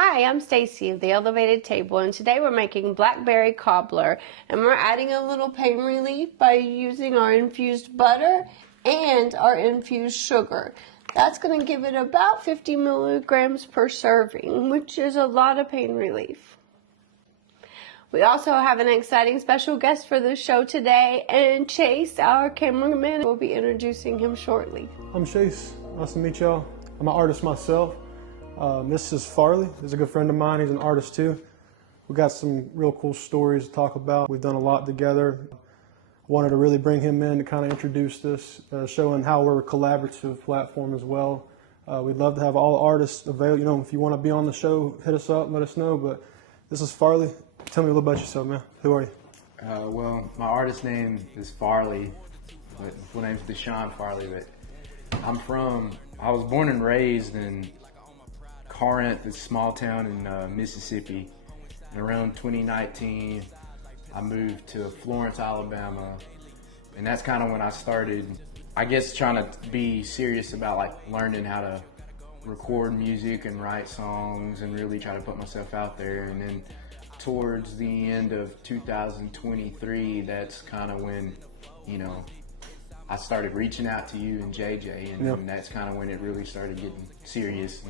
Hi, I'm Stacy of the Elevated Table, and today we're making blackberry cobbler, and we're adding a little pain relief by using our infused butter and our infused sugar. That's going to give it about 50 milligrams per serving, which is a lot of pain relief. We also have an exciting special guest for the show today, and Chase, our cameraman, will be introducing him shortly. I'm Chase. Nice to meet y'all. I'm an artist myself. This is Farley. He's a good friend of mine. He's an artist too. We got some real cool stories to talk about. We've done a lot together. I wanted to really bring him in to kind of introduce this, showing how we're a collaborative platform as well. We'd love to have all artists available. You know, if you want to be on the show, hit us up, let us know. But this is Farley. Tell me a little about yourself, man. Who are you? Well, my artist name is Farley, but my full name is Deshaun Farley. But I was born and raised in Corinth, a small town in Mississippi. And around 2019, I moved to Florence, Alabama. And that's kind of when I started, I guess, trying to be serious about like learning how to record music and write songs and really try to put myself out there. And then towards the end of 2023, that's kind of when, you know, I started reaching out to you and JJ, and that's kind of when it really started getting serious.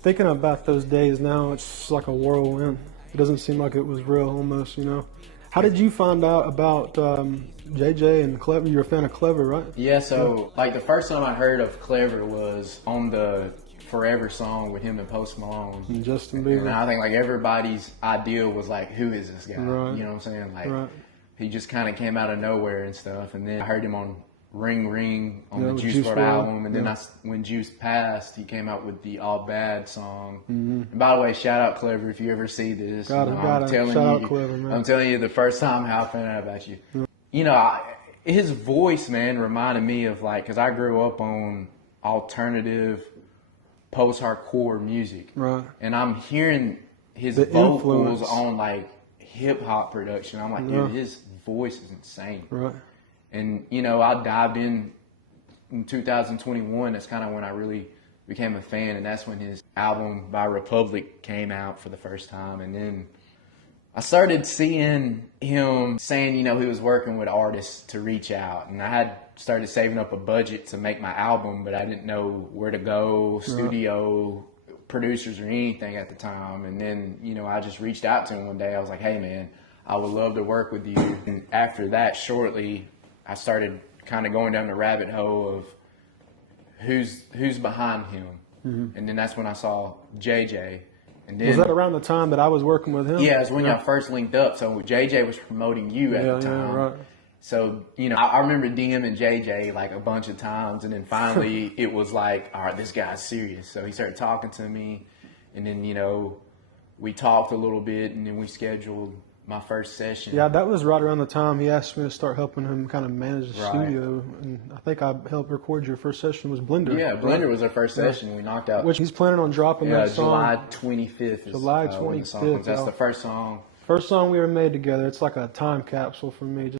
Thinking about those days now, it's like a whirlwind. It doesn't seem like it was real almost, you know. How did you find out about JJ and Clever? You're a fan of Clever, right? Yeah, so like the first time I heard of Clever was on the Forever song with him and Post Malone. And Justin Bieber. And I think like everybody's idea was like, who is this guy? Right. You know what I'm saying? Like he just kind of came out of nowhere and stuff. And then I heard him on Ring Ring on the Juice WRLD album, and then when Juice passed, he came out with the All Bad song. And by the way, shout out Clever if you ever see this. I'm telling you the first time how I found out about you. You know, his voice, man, reminded me of like, because I grew up on alternative post-hardcore music, right? And I'm hearing his vocals on like hip hop production. I'm like, dude, his voice is insane, right? And, you know, I dived in 2021. That's kind of when I really became a fan. And that's when his album by Republic came out for the first time. And then I started seeing him saying, you know, he was working with artists to reach out. And I had started saving up a budget to make my album, but I didn't know where to go, studio, producers or anything at the time. And then, you know, I just reached out to him one day. I was like, hey, man, I would love to work with you. And after that, shortly, I started kind of going down the rabbit hole of who's behind him. And then that's when I saw JJ. And then, was that around the time that I was working with him? Yeah, it was when y'all first linked up. So JJ was promoting you at the time. Right. So, you know, I remember DMing JJ like a bunch of times. And then finally it was like, all right, this guy's serious. So he started talking to me. And then, you know, we talked a little bit, and then we scheduled my first session. Yeah, that was right around the time he asked me to start helping him kind of manage the studio. And I think I helped record your first session was Blender. Yeah, Blender was our first session. We knocked out. Which he's planning on dropping that song. July 25th. July 25th. That's the first song. First song we ever made together. It's like a time capsule for me.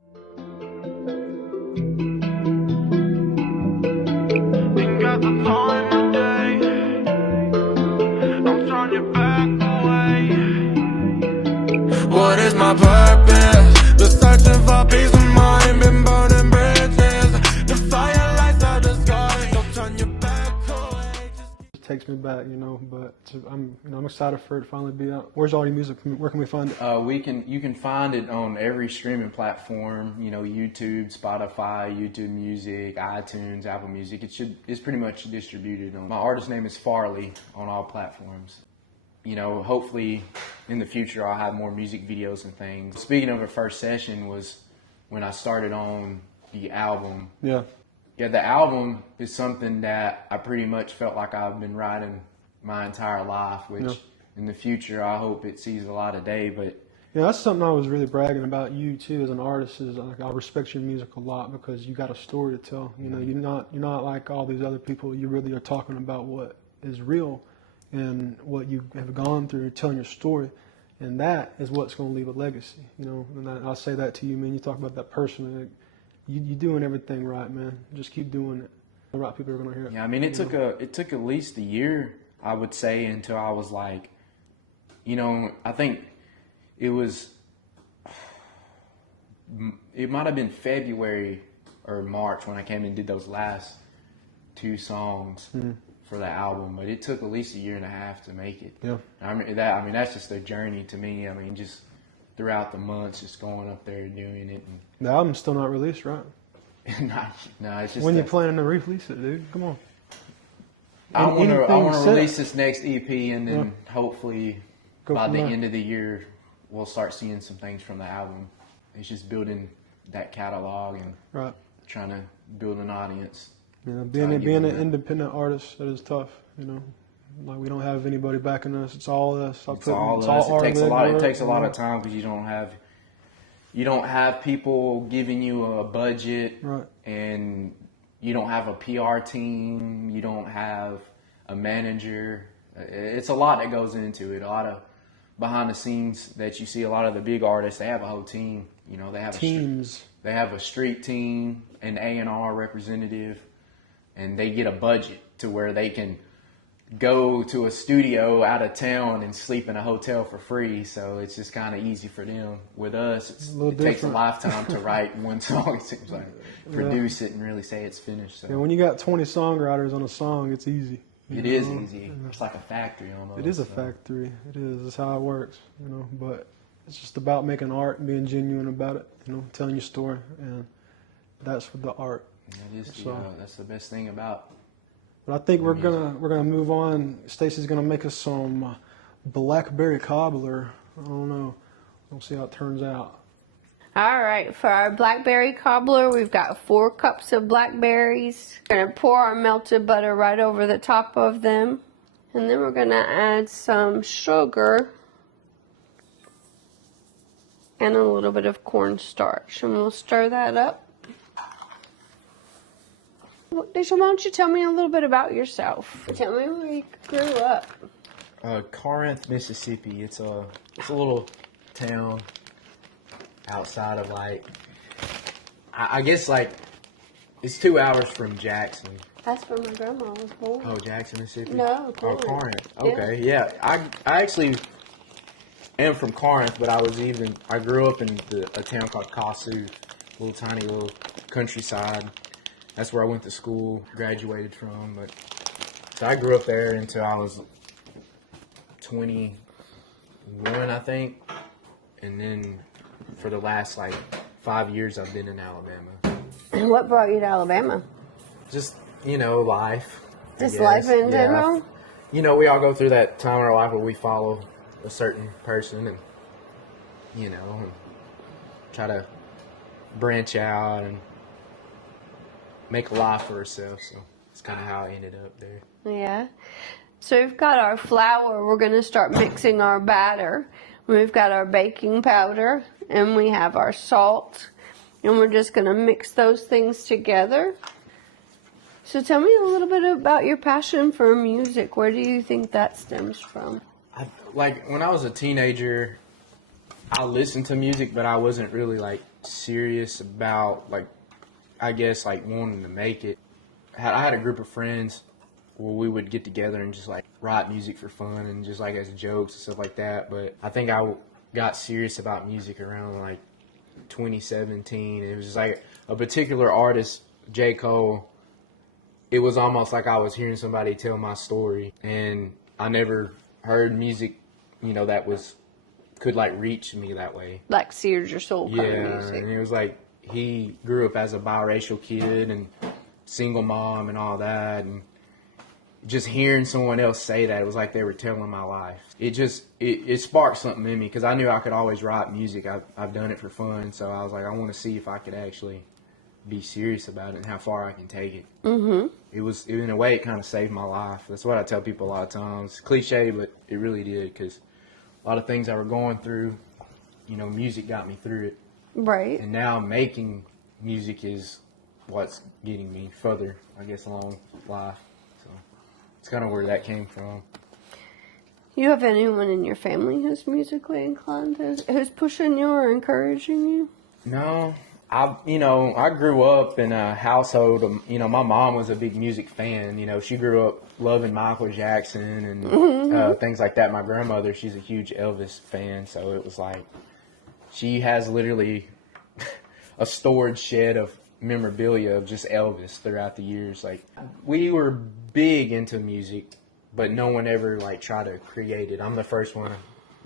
What is my purpose? The searching for peace of mind, been burning bridges. The firelights of the sky, don't turn your back away. It takes me back, you know, but I'm excited for it to finally be out. Where's all your music? Where can we find it? You can find it on every streaming platform, you know, YouTube, Spotify, YouTube Music, iTunes, Apple Music. It's pretty much distributed on. My artist name is Farley on all platforms. You know, hopefully in the future I'll have more music videos and things. Speaking of a first session was when I started on the album. Yeah, the album is something that I pretty much felt like I've been writing my entire life, which in the future I hope it sees a light of day. But yeah, that's something I was really bragging about you too as an artist. Is like I respect your music a lot because you got a story to tell. You know, you're not like all these other people. You really are talking about what is real and what you have gone through, telling your story, and that is what's going to leave a legacy, you know. And I'll say that to you, man. You talk about that person, like, you're doing everything right, man. Just keep doing it. The right people are going to hear it. Yeah, I mean, it took at least a year, I would say, until I was like you know, I think it might have been February or March when I came and did those last 2 songs for the album, but it took at least a year and a half to make it. Yeah. I mean, that's just a journey to me. I mean, just throughout the months, just going up there and doing it. And The album's still not released, right? no, it's just When you planning to release it, dude? Come on. I want to set? release this next EP, and then hopefully Go by from the there. end of the year, we'll start seeing some things from the album. It's just building that catalog and Right. trying to build an audience. Yeah, Trying to being an get it. independent artist, that is tough. You know, like we don't have anybody backing us. It's all us. It's all us. our It takes a lot. It legwork, takes a lot you of time because you don't have people giving you a budget, Right. and you don't have a PR team. You don't have a manager. It's a lot that goes into it. A lot of behind the scenes that you see. A lot of the big artists, they have a whole team. You know, they have Teams. They have a street team, an A&R representative, and they get a budget to where they can go to a studio out of town and sleep in a hotel for free. So it's just kind of easy for them. With us, it takes a lifetime to write one song. It seems like produce it and really say it's finished. So Yeah, when you got 20 songwriters on a song, it's easy. it is easy. It's like a factory almost. It is a factory. It is. It's how it works, you know. But it's just about making art and being genuine about it, you know, telling your story, and that's for the art. That is, So- that's the best thing about. But I think we're gonna move on. Stacy's gonna make us some BlackBerry cobbler. I don't know. We'll see how it turns out. All right, for our blackberry cobbler, we've got 4 cups of blackberries. We're gonna pour our melted butter right over the top of them. And then we're gonna add some sugar and a little bit of cornstarch. And we'll stir that up. Deja, why don't you tell me a little bit about yourself? Tell me where you grew up. Corinth, Mississippi. It's a little town outside of I guess it's 2 hours from Jackson. That's where my grandma was born. Oh, Jackson, Mississippi. No, Corinth. Corinth. Okay, yeah. I actually am from Corinth, but I grew up in a town called Kasu, little tiny little countryside. That's where I went to school, graduated from. But so I grew up there until I was 21, I think, and then for the last 5 years, I've been in Alabama. And what brought you to Alabama? Just life. I Just guess. life in Yeah, general? we all go through that time in our life where we follow a certain person and and try to branch out and make a life for ourselves. So it's kind of how I ended up there. Yeah. So we've got our flour. We're going to start mixing our batter. We've got our baking powder and we have our salt. And we're just going to mix those things together. So tell me a little bit about your passion for music. Where do you think that stems from? When I was a teenager, I listened to music, but I wasn't really serious about wanting to make it. I had a group of friends where we would get together and just write music for fun and just as jokes and stuff like that. But I think I got serious about music around 2017. It was just a particular artist, J. Cole. It was almost like I was hearing somebody tell my story, and I never heard music, that could reach me that way. Like sears your soul kind of Yeah, music. and it was he grew up as a biracial kid and single mom and all that, and just hearing someone else say that, it was like they were telling my life. It sparked something in me because I knew I could always write music. I've done it for fun, so I was I want to see if I could actually be serious about it and how far I can take it. Mm-hmm. In a way, it kind of saved my life. That's what I tell people a lot of times. It's cliche, but it really did, because a lot of things I were going through, music got me through it. Right. And now making music is what's getting me further, I guess, along life. So it's kind of where that came from. You have anyone in your family who's musically inclined, who's pushing you or encouraging you? No, I grew up in a household of, my mom was a big music fan. She grew up loving Michael Jackson and things like that. My grandmother, she's a huge Elvis fan, so it was like she has literally a storage shed of memorabilia of just Elvis throughout the years. Like, we were big into music, but no one ever like tried to create it. I'm the first one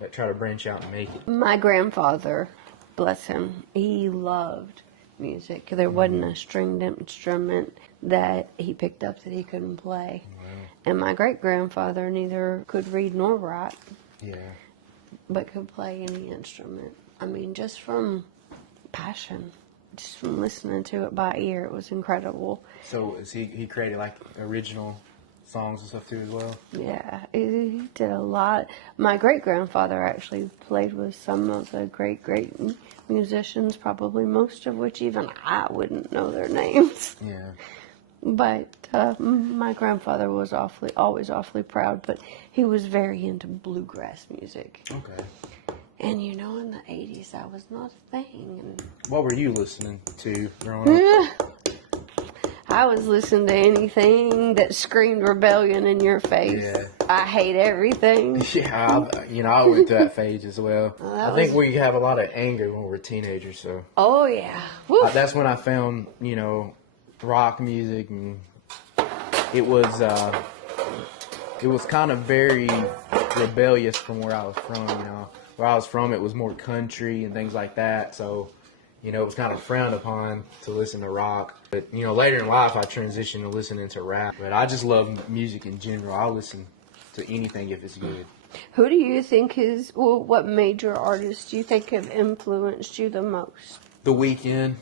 that tried to branch out and make it. My grandfather, bless him, he loved music. There wasn't a stringed instrument that he picked up that he couldn't play. And my great-grandfather neither could read nor write, but could play any instrument. I mean, just from passion, just from listening to it by ear, it was incredible. So is he created like original songs and stuff too as well? Yeah, he did a lot. My great-grandfather actually played with some of the great musicians, probably most of which even I wouldn't know their names. Yeah. But my grandfather was always awfully proud, but he was very into bluegrass music. Okay. And in the 80s, that was not a thing. And what were you listening to growing up? I was listening to anything that screamed rebellion in your face. Yeah. I hate everything. Yeah, I went through that phase as well. I think we have a lot of anger when we're teenagers, so. Oh, yeah. Woo. That's when I found, rock music, and it was kind of very rebellious from where I was from. Where I was from, it was more country and things like that, so it was kind of frowned upon to listen to rock. But later in life, I transitioned to listening to rap. But I just love music in general. I'll listen to anything if it's good. Who do you think what major artists do you think have influenced you the most? The Weeknd.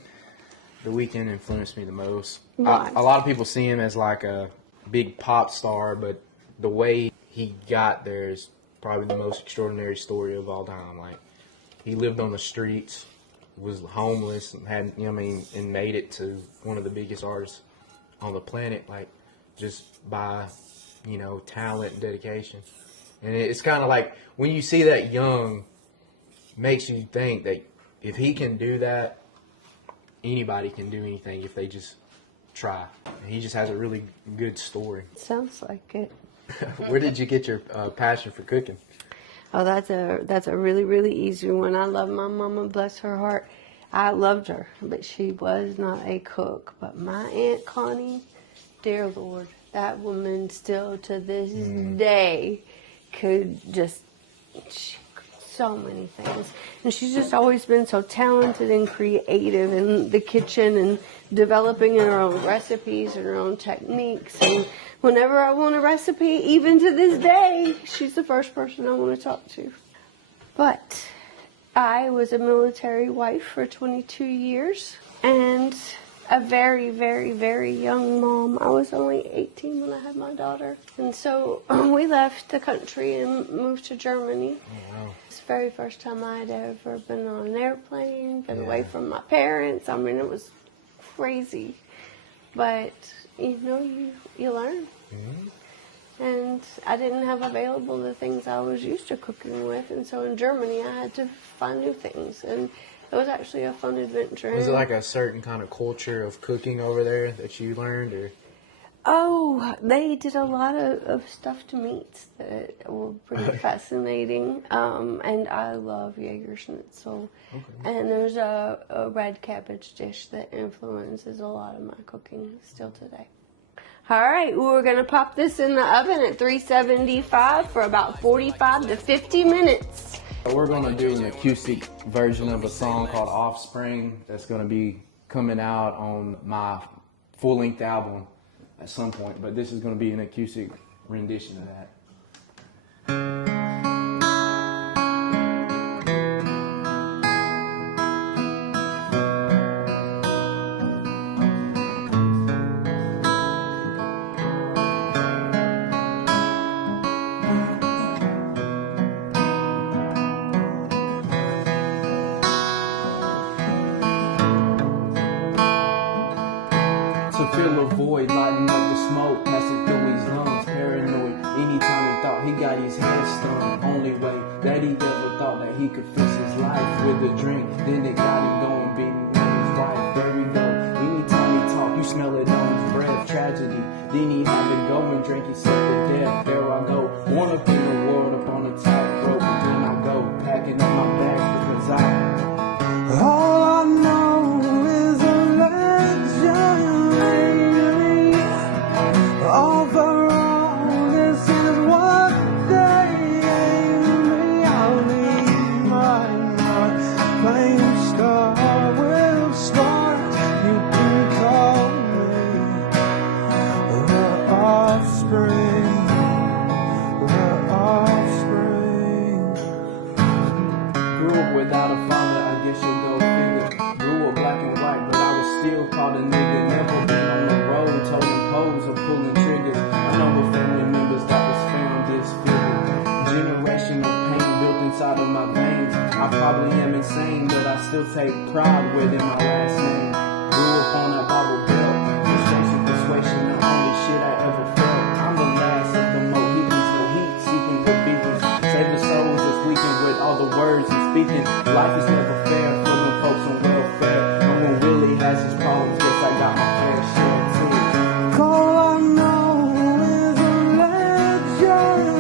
The Weeknd influenced me the most. Why? A lot of people see him as like a big pop star, but the way he got there is probably the most extraordinary story of all time. Like, he lived on the streets, was homeless, and and made it to one of the biggest artists on the planet, like, just by, talent and dedication. And it's kind of like, when you see that young, makes you think that if he can do that, anybody can do anything if they just try. And he just has a really good story. Sounds like it. Where did you get your passion for cooking? Oh, that's a really, really easy one. I love my mama, bless her heart. I loved her, but she was not a cook. But my Aunt Connie, dear Lord, that woman still to this day could just, she cooked so many things. And she's just always been so talented and creative in the kitchen and developing her own recipes and her own techniques. And whenever I want a recipe, even to this day, she's the first person I want to talk to. But I was a military wife for 22 years and a very, very, very young mom. I was only 18 when I had my daughter. And so we left the country and moved to Germany. Oh, wow. It's the very first time I had ever been on an airplane, been away from my parents. I mean, it was crazy. But, you learn. Mm-hmm. And I didn't have available the things I was used to cooking with. And so in Germany, I had to find new things. And it was actually a fun adventure. Was it like a certain kind of culture of cooking over there that you learned? Or? Oh, they did a lot of stuffed meats that were pretty fascinating. And I love Jaeger schnitzel. Okay. And there's a red cabbage dish that influences a lot of my cooking still today. All right, we're going to pop this in the oven at 375 for about 45 to 50 minutes. We're going to do an acoustic version of a song called Offspring that's going to be coming out on my full-length album at some point, but this is going to be an acoustic rendition of that. Fill a void, lighting up the smoke, passing through his lungs, paranoid. Anytime he thought he got his head stung, only way that he ever thought that he could fix his life with a drink. Then it got him going, beating on his wife. tragedy. Then he had to go and drink himself to death. There I go, one up in the world up on the top rope. And then I go, packing up my bags because all I know is a legend. Overall, this is what they gave me. I'll leave my heart flame star with sparks. You can call me the offspring. The offspring. grew up without a father, I guess you'll go figure. Grew up black and white, but I was still called a nigga. Never been on the road, toting poles or pulling triggers. I know the family members that was found disfigured. Generational pain built inside of my veins. I probably am insane, but I still take pride within my last name. Grew up on that Bible belt. Frustration, persuasion, the only shit I ever felt. I'm the last of the Mohicans, no heat seeking with beacons. Save the souls that's leaking with all the words he's speaking. Life is never fair for them folks on welfare. And when Willie has his problems, guess I got my fair share too. All I know is a legend.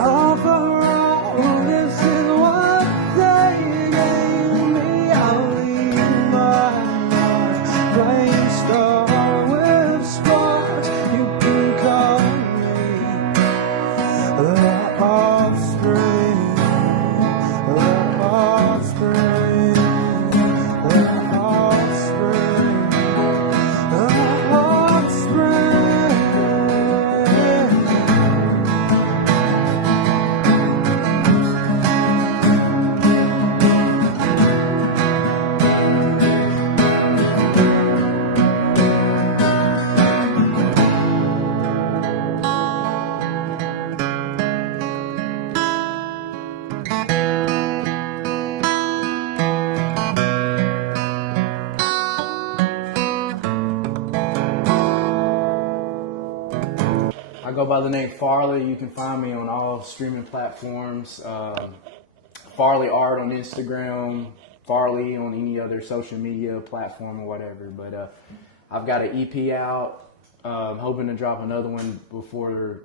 Overall, this is what they gave me. I'll leave my heart flame star with sparks. You can call me the offspring. The offspring. The offspring. The offspring. I go by the name Farley. You can find me on all streaming platforms. Farley Art on Instagram, Farley on any other social media platform or whatever. But I've got an EP out. Hoping to drop another one before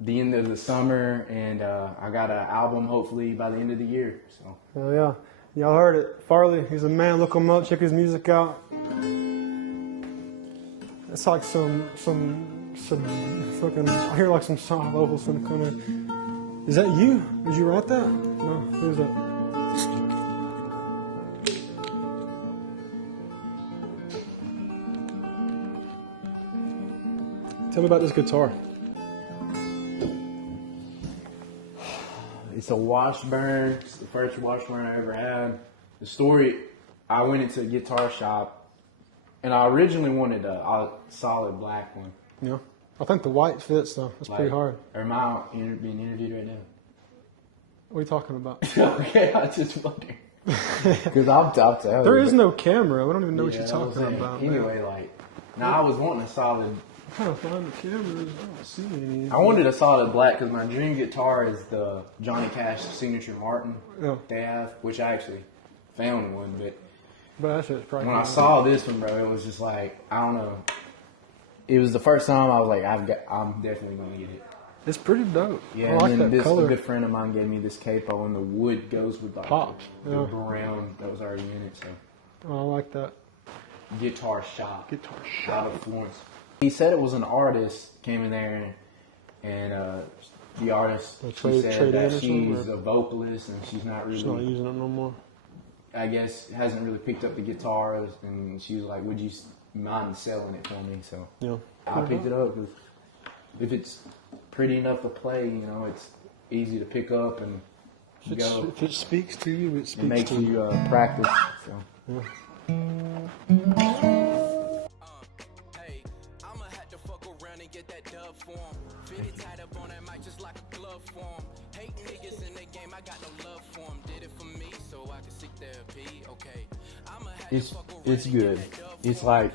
the end of the summer, and I got an album hopefully by the end of the year. So. Hell yeah. Y'all heard it. Farley, he's a man. Look him up. Check his music out. It's like some fucking, I hear like some soft vocals, some kind of, is that you? Did you write that? No, who's that? Tell me about this guitar. It's a Washburn. It's the first Washburn I ever had. The story, I went into a guitar shop, and I originally wanted a solid black one. Yeah. I think the white fits though. That's pretty hard. Or am I being interviewed right now? What are you talking about? Okay, I just wonder. Because I'll tell you. There is no camera. We don't even know what you're talking about. Anyway, I was wanting a solid. I'm trying to find the cameras. I don't see any. I wanted a solid black because my dream guitar is the Johnny Cash signature Martin they have, which I actually found one. But that shit's probably when I saw this one, bro, it was just like, I don't know. It was the first time I was like, I'm definitely gonna get it. It's pretty dope. Yeah, I like and then that color. A good friend of mine gave me this capo, and the wood goes with the Pops. the brown that was already in it. So Oh, I like that. guitar shop Shop. out of Florence. He said it was an artist came in there, and the artist she said that she's a vocalist and she's not really. She's not using it no more. I guess hasn't really picked up the guitars, and she was like, "Would you mind selling it for me?" So Yeah. I picked it up because if it's pretty enough to play, it's easy to pick up and go. If it speaks to you, it speaks It makes to you. you practice. So. Yeah. Hey, I'ma have to fuck around and get that dub form. Fit it tight up on that mic just like a glove form. Hate niggas in the game, I got no love for 'em. Did it for me so I can seek therapy. Okay. I'ma have to fuck around It's and get good. that dub It's form. like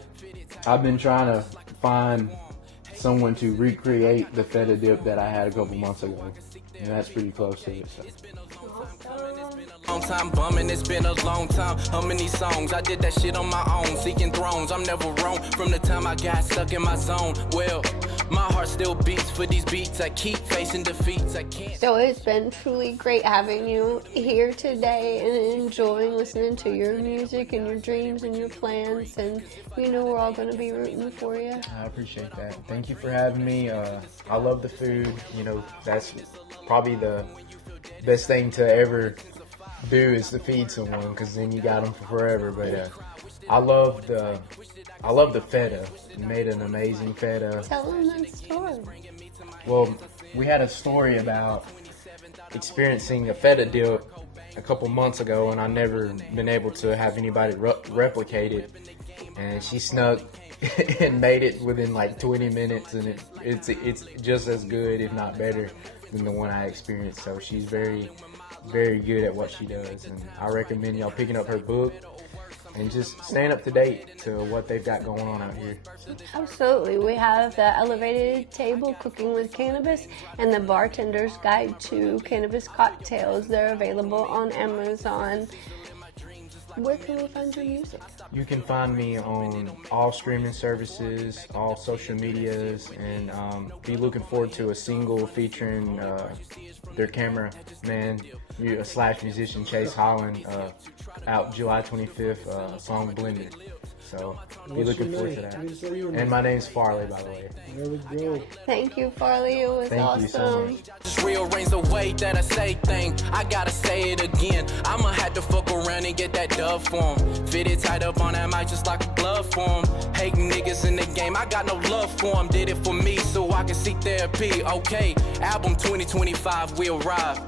I've been trying to find someone to recreate the feta dip that I had a couple months ago. And that's pretty close to it. So. Long time bumming, it's been a long time. How many songs? I did that shit on my own, seeking thrones. I'm never wrong from the time I got stuck in my zone. Well, my heart still beats for these beats. I keep facing defeats. I can't. So it's been truly great having you here today and enjoying listening to your music and your dreams and your plans. And we're all going to be rooting for you. I appreciate that. Thank you for having me. I love the food. That's probably the best thing to ever do is to feed someone, because then you got them for forever. But I love the feta. You made an amazing feta. Tell them that story. Well, we had a story about experiencing a feta dip a couple months ago, and I never been able to have anybody replicate it. And she snuck and made it within like 20 minutes, and it's just as good, if not better, than the one I experienced. So she's very, very good at what she does, and I recommend y'all picking up her book and just staying up to date to what they've got going on out here. Absolutely. We have the Elevated Table Cooking with Cannabis and the Bartender's Guide to Cannabis Cocktails. They're available on Amazon. Where can we find your music? You can find me on all streaming services, all social medias, and be looking forward to a single featuring their cameraman / musician Chase Holland out July 25th, song Blended. So be looking forward to that. And my name's Farley, by the way. There we go. Thank you, Farley. It was Thank awesome. you so much. Just rearrange the way that I say things. I gotta say it again. I'ma have to fuck around and get that dub form. Fit it tight up on that mic just like a glove form. Hating niggas in the game, I got no love for 'em. Did it for me so I can seek therapy. Okay, album 2025 will arrive.